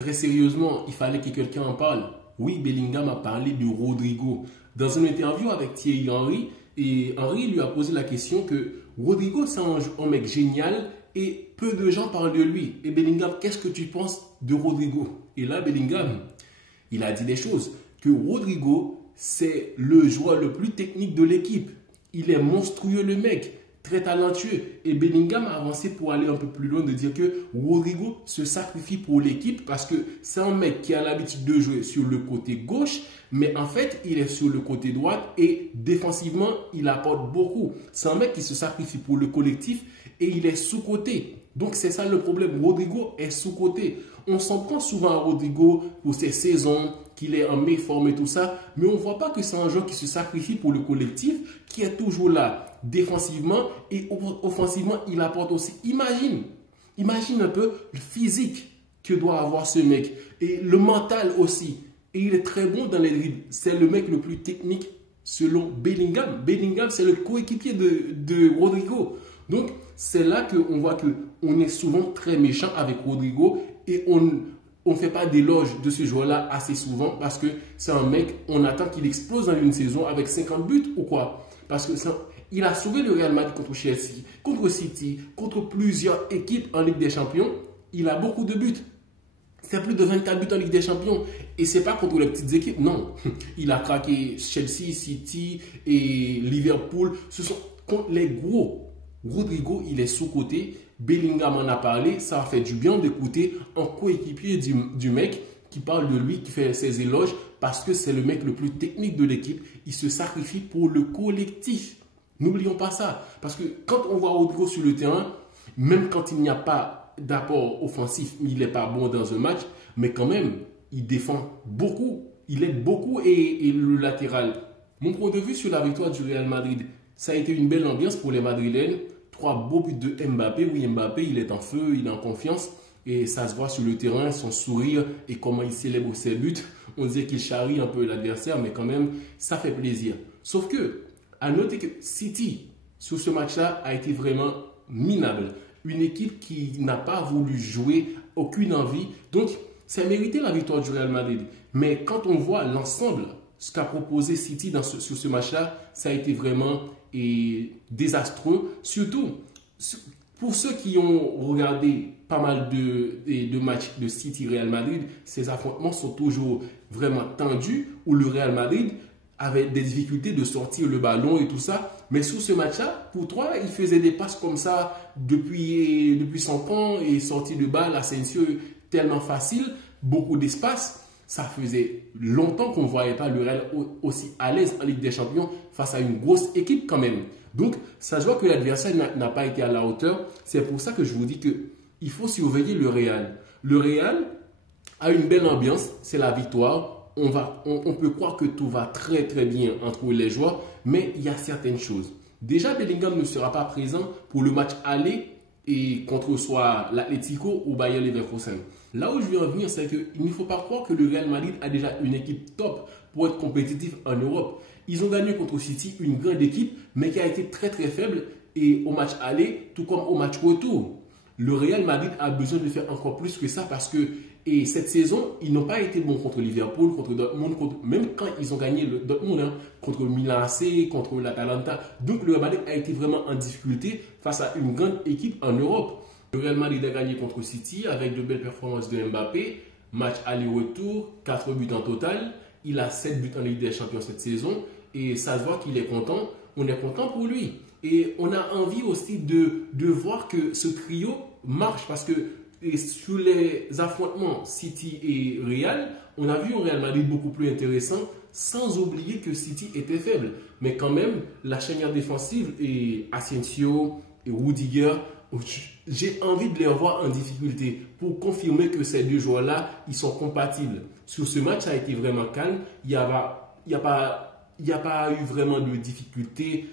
Très sérieusement, il fallait que quelqu'un en parle. Oui, Bellingham a parlé de Rodrigo. Dans une interview avec Thierry Henry, et Henry lui a posé la question que Rodrigo, c'est un mec génial et peu de gens parlent de lui. Et Bellingham, qu'est-ce que tu penses de Rodrigo? Et là, Bellingham, il a dit des choses. Que Rodrigo, c'est le joueur le plus technique de l'équipe. Il est monstrueux, le mec. Très talentueux. Et Bellingham a avancé pour aller un peu plus loin, de dire que Rodrigo se sacrifie pour l'équipe parce que c'est un mec qui a l'habitude de jouer sur le côté gauche, mais en fait, il est sur le côté droit et défensivement, il apporte beaucoup. C'est un mec qui se sacrifie pour le collectif et il est sous-coté. Donc c'est ça le problème. Rodrigo est sous-coté. On s'en prend souvent à Rodrigo pour ses saisons, qu'il est en méforme et tout ça, mais on ne voit pas que c'est un joueur qui se sacrifie pour le collectif, qui est toujours là défensivement et offensivement, il apporte aussi. Imagine un peu le physique que doit avoir ce mec et le mental aussi. Et il est très bon dans les dribbles. C'est le mec le plus technique selon Bellingham. Bellingham, c'est le coéquipier de Rodrigo. Donc, c'est là qu'on voit qu'on est souvent très méchant avec Rodrigo et on ne fait pas d'éloge de ce joueur-là assez souvent parce que c'est un mec, on attend qu'il explose dans une saison avec 50 buts ou quoi. Parce que il a sauvé le Real Madrid contre Chelsea, contre City, contre plusieurs équipes en Ligue des Champions. Il a beaucoup de buts. C'est plus de 24 buts en Ligue des Champions. Et ce n'est pas contre les petites équipes, non. Il a craqué Chelsea, City et Liverpool. Ce sont contre les gros. Rodrigo, il est sous-coté. Bellingham en a parlé. Ça a fait du bien d'écouter un coéquipier du mec qui parle de lui, qui fait ses éloges parce que c'est le mec le plus technique de l'équipe. Il se sacrifie pour le collectif. N'oublions pas ça. Parce que quand on voit Rodrigo sur le terrain, même quand il n'y a pas d'apport offensif, il n'est pas bon dans un match, mais quand même, il défend beaucoup. Il aide beaucoup et le latéral. Mon point de vue sur la victoire du Real Madrid, ça a été une belle ambiance pour les Madrilènes. 3 beaux buts de Mbappé. Oui, Mbappé, il est en feu, il est en confiance. Et ça se voit sur le terrain, son sourire et comment il célèbre ses buts. On disait qu'il charrie un peu l'adversaire, mais quand même, ça fait plaisir. Sauf que, à noter que City, sur ce match-là, a été vraiment minable. Une équipe qui n'a pas voulu jouer, aucune envie. Donc, ça a mérité la victoire du Real Madrid. Mais quand on voit l'ensemble, ce qu'a proposé City sur ce match-là, ça a été vraiment désastreux. Surtout, pour ceux qui ont regardé pas mal de matchs de City-Real Madrid, ces affrontements sont toujours vraiment tendus, où le Real Madrid avait des difficultés de sortir le ballon et tout ça. Mais sur ce match-là, pour toi, il faisait des passes comme ça depuis son camp et sortir de balle, Asensio tellement facile, beaucoup d'espace. Ça faisait longtemps qu'on ne voyait pas le Real aussi à l'aise en Ligue des Champions face à une grosse équipe quand même. Donc, ça se voit que l'adversaire n'a pas été à la hauteur. C'est pour ça que je vous dis qu'il faut surveiller le Real. Le Real a une belle ambiance, c'est la victoire. On peut croire que tout va très très bien entre les joueurs, mais il y a certaines choses. Déjà, Bellingham ne sera pas présent pour le match aller et contre soit l'Atlético ou Bayer Leverkusen. Là où je veux en venir, c'est qu'il ne faut pas croire que le Real Madrid a déjà une équipe top pour être compétitif en Europe. Ils ont gagné contre City, une grande équipe, mais qui a été très très faible et au match aller, tout comme au match retour. Le Real Madrid a besoin de faire encore plus que ça parce que cette saison, ils n'ont pas été bons contre Liverpool, contre Dortmund, même quand ils ont gagné le Dortmund, contre Milan AC, contre l'Atalanta. Donc le Real Madrid a été vraiment en difficulté face à une grande équipe en Europe. Le Real Madrid a gagné contre City avec de belles performances de Mbappé. Match aller-retour, 4 buts en total. Il a 7 buts en Ligue des Champions cette saison. Et ça se voit qu'il est content. On est content pour lui. Et on a envie aussi de voir que ce trio marche parce que sur les affrontements City et Real, on a vu un Real Madrid beaucoup plus intéressant sans oublier que City était faible. Mais quand même, la charnière défensive et Asensio et Rudiger, j'ai envie de les revoir en difficulté pour confirmer que ces deux joueurs-là, ils sont compatibles. Sur ce match, ça a été vraiment calme. Il n'y a pas eu vraiment de difficultés.